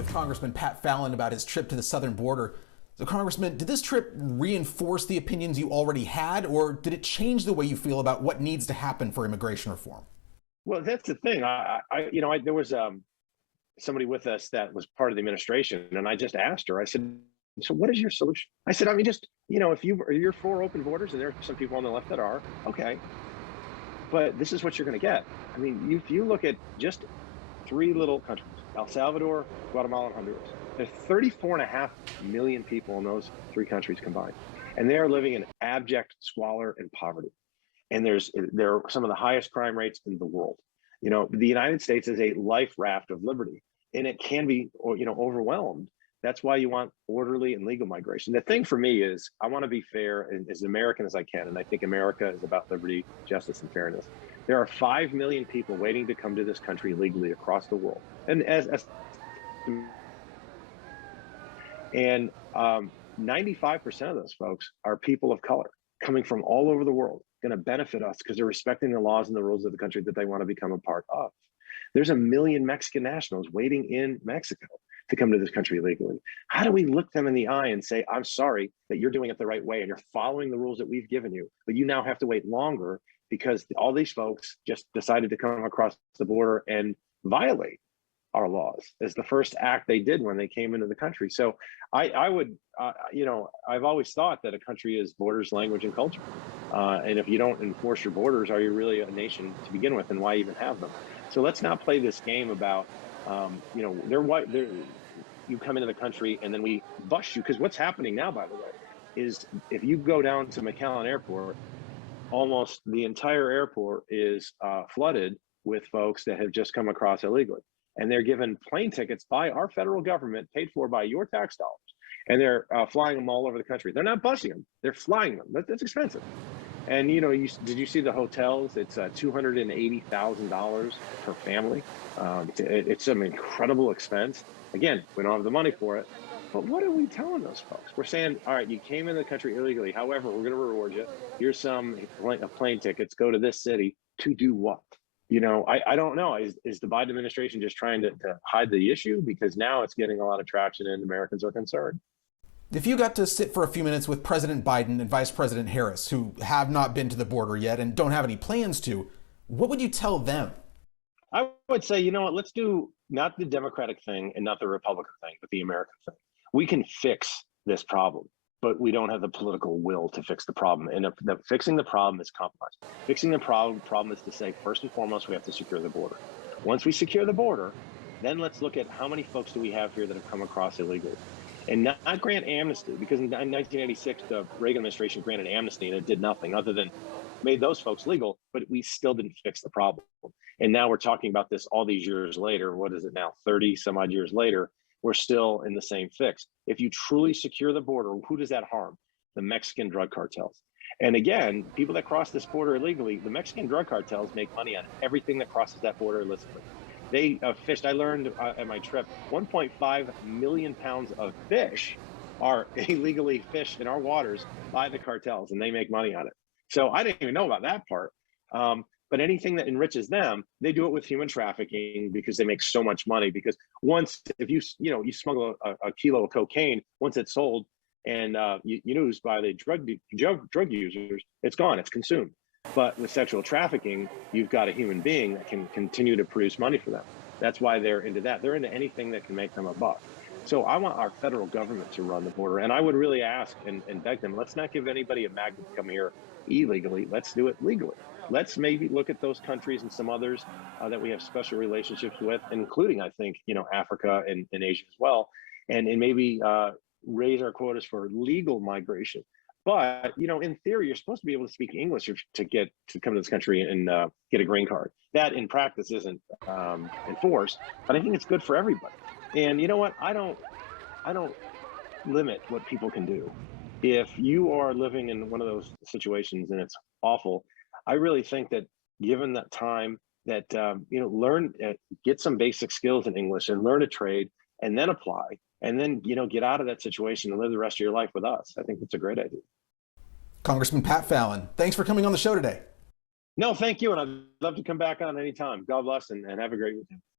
with Congressman Pat Fallon about his trip to the southern border. So, Congressman, did this trip reinforce the opinions you already had, or did it change the way you feel about what needs to happen for immigration reform? Well, that's the thing. There was somebody with us that was part of the administration, and I just asked her. I said, "So, what is your solution?" I said, "I mean, just if you're for open borders, and there are some people on the left that are, okay, but this is what you're going to get. I mean, if you look at just three little countries: El Salvador, Guatemala, and Honduras. There's 34.5 million people in those three countries combined, and they are living in abject squalor and poverty. And there are some of the highest crime rates in the world. The United States is a life raft of liberty, and it can be, overwhelmed. That's why you want orderly and legal migration. The thing for me is I want to be fair and as American as I can, and I think America is about liberty, justice, and fairness. There are 5 million people waiting to come to this country legally across the world, and and 95% of those folks are people of color coming from all over the world, going to benefit us because they're respecting the laws and the rules of the country that they want to become a part of. There's 1 million Mexican nationals waiting in Mexico to come to this country legally. How do we look them in the eye and say, I'm sorry that you're doing it the right way and you're following the rules that we've given you, but you now have to wait longer because all these folks just decided to come across the border and violate our laws as the first act they did when they came into the country. So I've always thought that a country is borders, language, and culture. And if you don't enforce your borders, are you really a nation to begin with, and why even have them? So let's not play this game about, you come into the country and then we bust you. Because what's happening now, by the way, is if you go down to McAllen Airport, almost the entire airport is flooded with folks that have just come across illegally. And they're given plane tickets by our federal government, paid for by your tax dollars. And they're flying them all over the country. They're not busing them, they're flying them. That's expensive. And did you see the hotels? It's $280,000 per family. It's an incredible expense. Again, we don't have the money for it. But what are we telling those folks? We're saying, all right, you came in the country illegally. However, we're going to reward you. Here's some plane tickets. Go to this city to do what? I don't know. Is the Biden administration just trying to hide the issue? Because now it's getting a lot of traction and Americans are concerned. If you got to sit for a few minutes with President Biden and Vice President Harris, who have not been to the border yet and don't have any plans to, what would you tell them? I would say, you know what, let's do not the Democratic thing and not the Republican thing, but the American thing. We can fix this problem, but we don't have the political will to fix the problem. And fixing the problem is compromise. Fixing the problem is to say, first and foremost, we have to secure the border. Once we secure the border, then let's look at how many folks do we have here that have come across illegally. And not grant amnesty, because in 1986, the Reagan administration granted amnesty and it did nothing other than made those folks legal, but we still didn't fix the problem. And now we're talking about this all these years later. What is it now? 30 some odd years later, we're still in the same fix. If you truly secure the border, who does that harm? The Mexican drug cartels. And again, people that cross this border illegally, the Mexican drug cartels make money on everything that crosses that border illicitly. They fished, I learned at my trip, 1.5 million pounds of fish are illegally fished in our waters by the cartels, and they make money on it. So I didn't even know about that part. But anything that enriches them, they do it with human trafficking because they make so much money. Because if you smuggle a kilo of cocaine, once it's sold and used by the drug users, it's gone, it's consumed. But with sexual trafficking, you've got a human being that can continue to produce money for them. That's why they're into that. They're into anything that can make them a buck. So I want our federal government to run the border. And I would really ask and beg them, let's not give anybody a magnet to come here illegally. Let's do it legally. Let's maybe look at those countries and some others that we have special relationships with, including, I think, Africa and Asia as well, and maybe raise our quotas for legal migration. But, in theory, you're supposed to be able to speak English to come to this country and get a green card. That in practice isn't enforced, but I think it's good for everybody. And you know what? I don't limit what people can do. If you are living in one of those situations and it's awful, I really think that given that time that, learn, get some basic skills in English and learn a trade and then apply and then, get out of that situation and live the rest of your life with us. I think that's a great idea. Congressman Pat Fallon, thanks for coming on the show today. No, thank you. And I'd love to come back on anytime. God bless and have a great weekend.